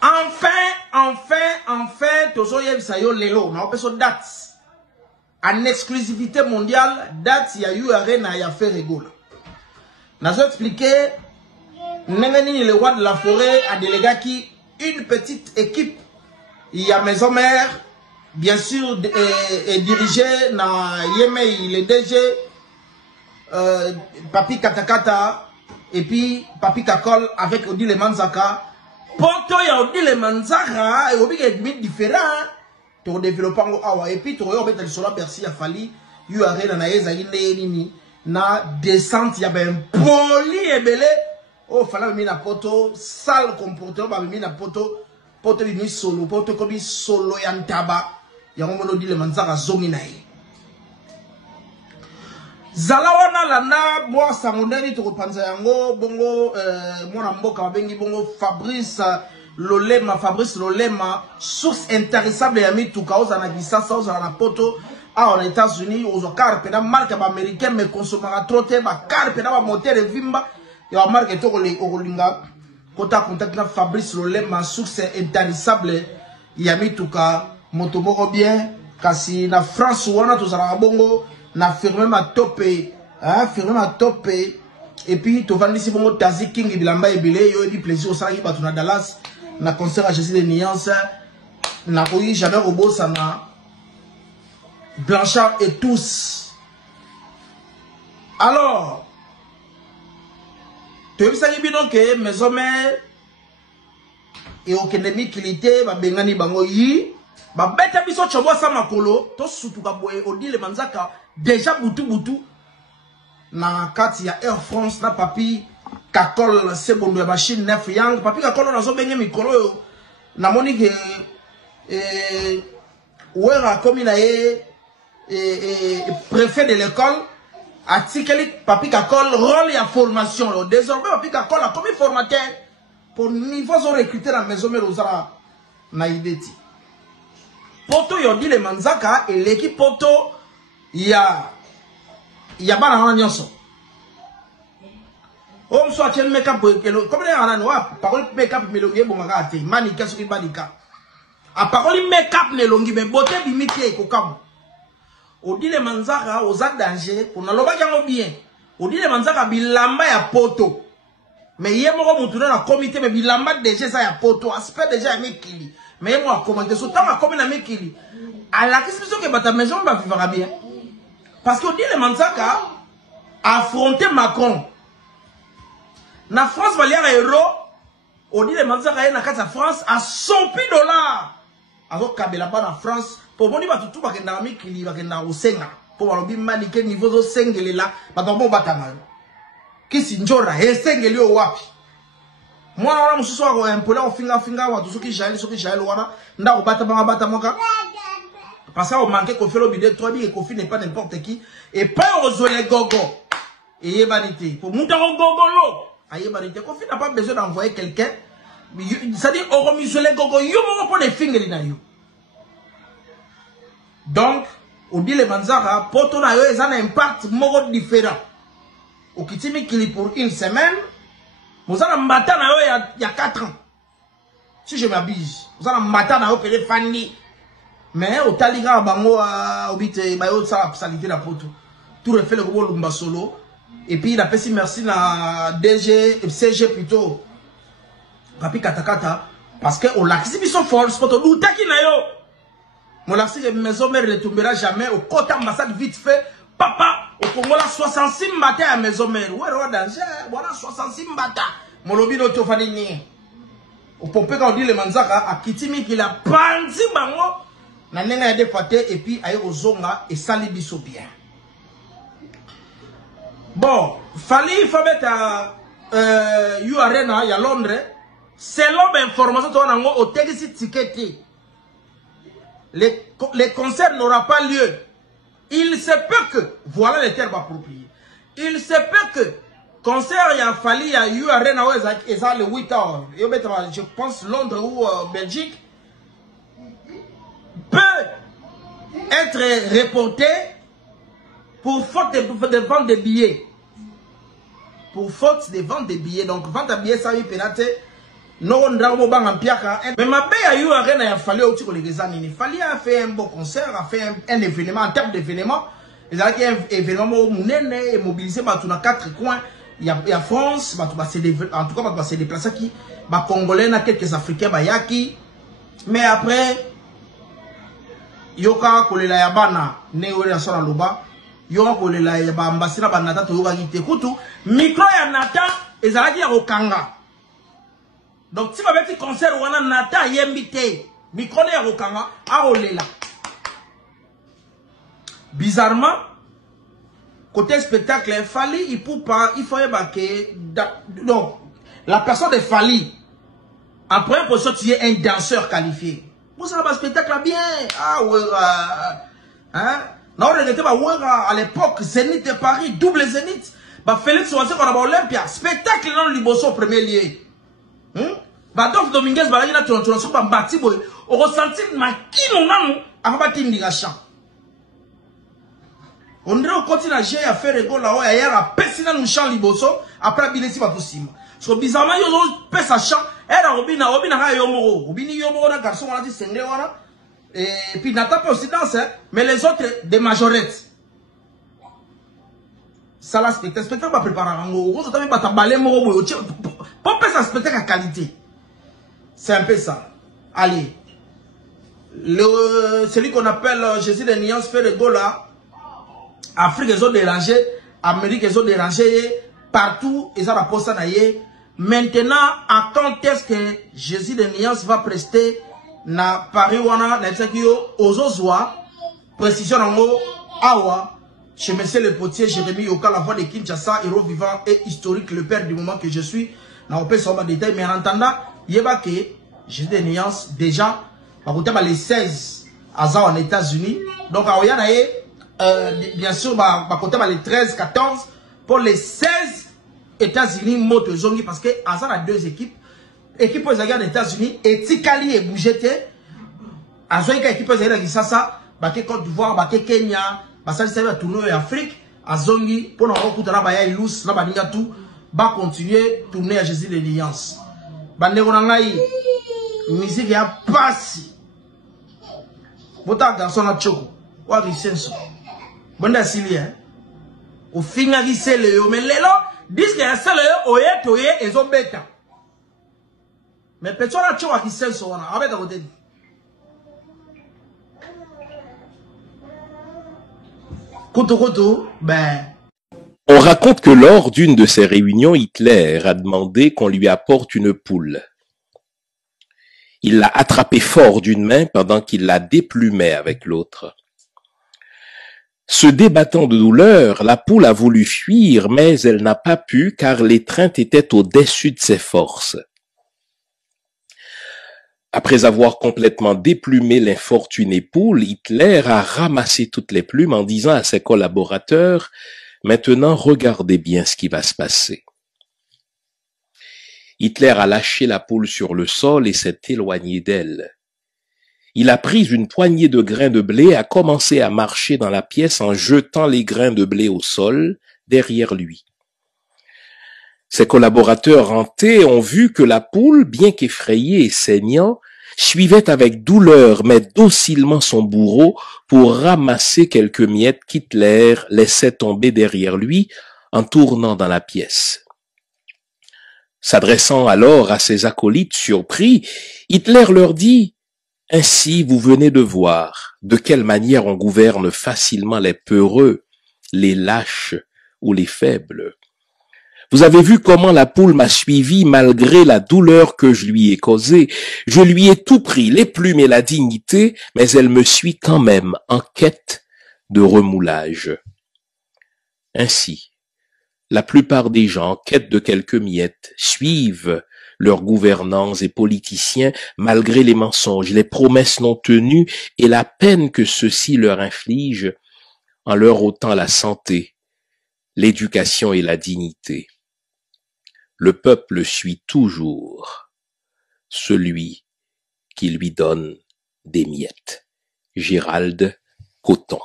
Enfin, toujours Sayo Lelo, on a date. En exclusivité mondiale, date, il y a eu arena, il y a fait rigolo. Nous avons expliqué, Nengani, le roi de la forêt, a délégué qui une petite équipe. Il y a Maison Mère, bien sûr, dirigé dans Yémei, le DG, Papi Katakata, et puis Papi Kakol avec Odile Manzaka. Poto ya Odile Manzaka, et Obi est différent. Tu développes awa, et puis tu regardes le sola Bercy a fallu, you a rien na eza nini na descente ya ben poli et belé. Oh, fallait mettre la poto, sale comportement, bah mettre la poto, poto bimi solo, poto kobi solo yantaba, yango mono Odile Manzaka zongi na ye. Zalawana lana moi sangoneri to repanza yango bongo mona mboka babengi bongo Fabrice Lolema source intarissable ya mituka ozana kisasa ozana na poto aux États-Unis aux carpe na marque américaine mais consommera trop te ba carpe na ba moteur vimba ya marque to ko linga kota contact na Fabrice Lolema source intarissable ya mituka moto moko bien kasi na France wana to zana bongo na firme ma topé, hein, firme ma topé, et puis tu vas ici bon Tazi King bilamba ebele yo di plaisir au sari batu na Dallas na concert à Jésus de Nuance na koyi jamais robot ça na Blanchard et tous. Alors tu veux savoir bien que mes hommes et au Kenemi kilité ba bengani bango yi ba beta biso chobo sa makolo to sutuka boye Odile Manzaka déjà boutou na kati ya Air France na Papi Kakol sebondo ya machine 9 yang Papi Kakol na zo benye mikolo yo na moni ke ouera comme il a préfet de l'école article Papi Kakol rôle ya formation là désormais Papi Kakol a comme formateur pour niveau zo recruter la maison mais ozara na ideti poto yo Odile Manzaka et l'équipe poto il y a bana wana nyonso on soit chen make up comme les ana noa parole make up melongi bonga ate mani kaso ki badika a parole make up nelongi mais beauté limité ko kam Odile Manzaka oza danger pour na loba jango bien Odile Manzaka bilamba ya poto mais yé moko mutu na comité mais bilamba déjà ça ya poto aspect déjà ya mikili mais moi commenter so tama comme na mikili à la question que bata maison va vivre bien. Parce que Odile Manzaka a affronté Macron. Na France va lire héros. Odile Manzaka est na carte France à $100,000. Alors Kabila ba na France pour boni ba tutu ba kenda mikili ba kenda osenga. Pour balobi mani ke niveau zo sengele la ba tombo batama. Kisi njora he sengeli o wapi. Moi na mususu wa ko impole o finga wa tusuki jaeli wana nda ko bata moka. Parce qu'on manquait qu'on fait le bidé 3 et qu'on n'est pas n'importe qui. Et pas aux les gogo. Et yébanité. Pour monter au gogo l'eau. A yébanité. Qu'on n'a pas besoin d'envoyer quelqu'un. C'est-à-dire, on remise les gogo. Yo, on prend les fingers dans yo. Donc, Odile Manzaka, pour ton aïe, ça a un impact moro différent. Au kitimi qu'il pour une semaine. Vous avez un matin il y a 4 ans. Si je m'abuse. Vous avez un matin il y a Fanny. Mais au taliga bango obite bayo ça salité la poto tout refait le gros lumba solo et puis il a fait merci na DG CG plutôt Papi Katakata parce que on l'exhibition force poto lutaki na yo mon l'axi de maison mère ne tombera jamais au côté ambassade vite fait papa au Congo la 66 matin à maison mère ouais roi danger voilà 66 matin mon lobby no tofani ni au pompe quand on dit le Manzaka a kitimi qu'il a pandi bango na nenga de faté et puis ayo zonga et sali biso bien. Bon, fali fabet à Arena ya Londres, selon l'information to nango au tegisi ticket. Les concerts n'aura pas lieu. Il se peut que voilà les termes appropriés. Il se peut que concert ya fali ya Arena ou ça le 8 heures. Je pense Londres ou Belgique peut être reporté pour faute de vente de billets. Pour faute de vente de billets. Donc, vente de billets, ça y est pénaté. non ndrago banga mpiaka mais ma be ya yo arena ya fallait au tiko les années fallait a fait un beau concert a fait un événement en termes d'événement ils a un événement munene et mobilisé ba na quatre coins il y a France ba en tout cas ba se déplacer qui ba congolais na quelques africains ba yaki mais après yoka kolela ya bana ne wele sona loba yoka kolela ya ba ambassadeur ba nata to yoka kite kutu micro ya nata ezalaki ya kokanga. Donc si vous avez un concert où on a nata yembité micro ya kokanga a olela. Bizarrement côté spectacle Fally il faut pas il faut que donc la personne de Fally en première position tu es un danseur qualifié. Vous savez, un spectacle bien. Ah, ouais, hein? Non, on était à l'époque, Zénith de Paris, double Zénith. Bah, Félix Ouassé, qu'on a Olympia. Spectacle dans le Liboso, premier lieu. Bah, Dominguez, bah, il y a tout le monde, bah, bâti, boy. On ressentit, ma qui nous a, nous, à bâti, n'igachant. On dirait au continent, j'ai à faire rigolo là-haut, et hier, à Pessina, nous chant Liboso, après, Bilesi, pas possible. Parce que bizarrement, ils ont pèse à chant. Era obina ha yomoro obini yomoro na garçon on a dit sengé wana et puis n'attend pas aussi danse mais les autres des majorettes ça la spectacle pas préparer ngo on s'entend pas tabaler moro boyo pour faire ça spectacle à qualité c'est un peu ça allez celui qu'on appelle Jésus de Nuance fait le go là Afrique ils ont dérangé Amérique ils ont dérangé partout ils ont la poste naie. Maintenant, à quand est-ce que Jésus de Nuance va prester na Paris wana na tsakio ozozwa précision nango awa chez monsieur le potier Jérémy Yoka la voix de Kinshasa héros vivant et historique le père du moment que je suis na opé sur ma détail mais en attendant yeba que Jésus de Nuance déjà va côté les 16 à en États-Unis donc aoya na bien sûr va côté les 13 14 pour les 16 États-Unis moto zongi parce que Azar a deux équipes aux aux États-Unis et Tikali et Bougete Azoika équipe aux Kisasa Baké Côte d'Ivoire Baké Kenya Basali Sava tourner en Afrique Azongi pour nous rencontrer là baya ilus là baninga tout ba continuer tourner à Jésus de l'Alliance bande konangai musique ya passe bota garçon na choko wa risenso bonda sili au finga risele yo mais lelo disque ya sele oye toye ezobeta mais personne na choko ki senso wana abeta côté. On raconte que lors d'une de ces réunions, Hitler a demandé qu'on lui apporte une poule. Il l'a attrapée fort d'une main pendant qu'il la déplumait avec l'autre. Se débattant de douleur, la poule a voulu fuir, mais elle n'a pas pu car l'étreinte était au-dessus de ses forces. Après avoir complètement déplumé l'infortunée poule, Hitler a ramassé toutes les plumes en disant à ses collaborateurs « Maintenant, regardez bien ce qui va se passer. » Hitler a lâché la poule sur le sol et s'est éloigné d'elle. Il a pris une poignée de grains de blé et a commencé à marcher dans la pièce en jetant les grains de blé au sol derrière lui. Ses collaborateurs hantés ont vu que la poule, bien qu'effrayée et saignant, suivait avec douleur mais docilement son bourreau pour ramasser quelques miettes qu'Hitler laissait tomber derrière lui en tournant dans la pièce. S'adressant alors à ses acolytes surpris, Hitler leur dit « Ainsi vous venez de voir de quelle manière on gouverne facilement les peureux, les lâches ou les faibles. Vous avez vu comment la poule m'a suivi malgré la douleur que je lui ai causée. Je lui ai tout pris, les plumes et la dignité, mais elle me suit quand même en quête de remoulage. » Ainsi, la plupart des gens en quête de quelques miettes suivent leurs gouvernants et politiciens malgré les mensonges, les promesses non tenues et la peine que ceux-ci leur infligent en leur ôtant la santé, l'éducation et la dignité. Le peuple suit toujours celui qui lui donne des miettes. Gérald Coton.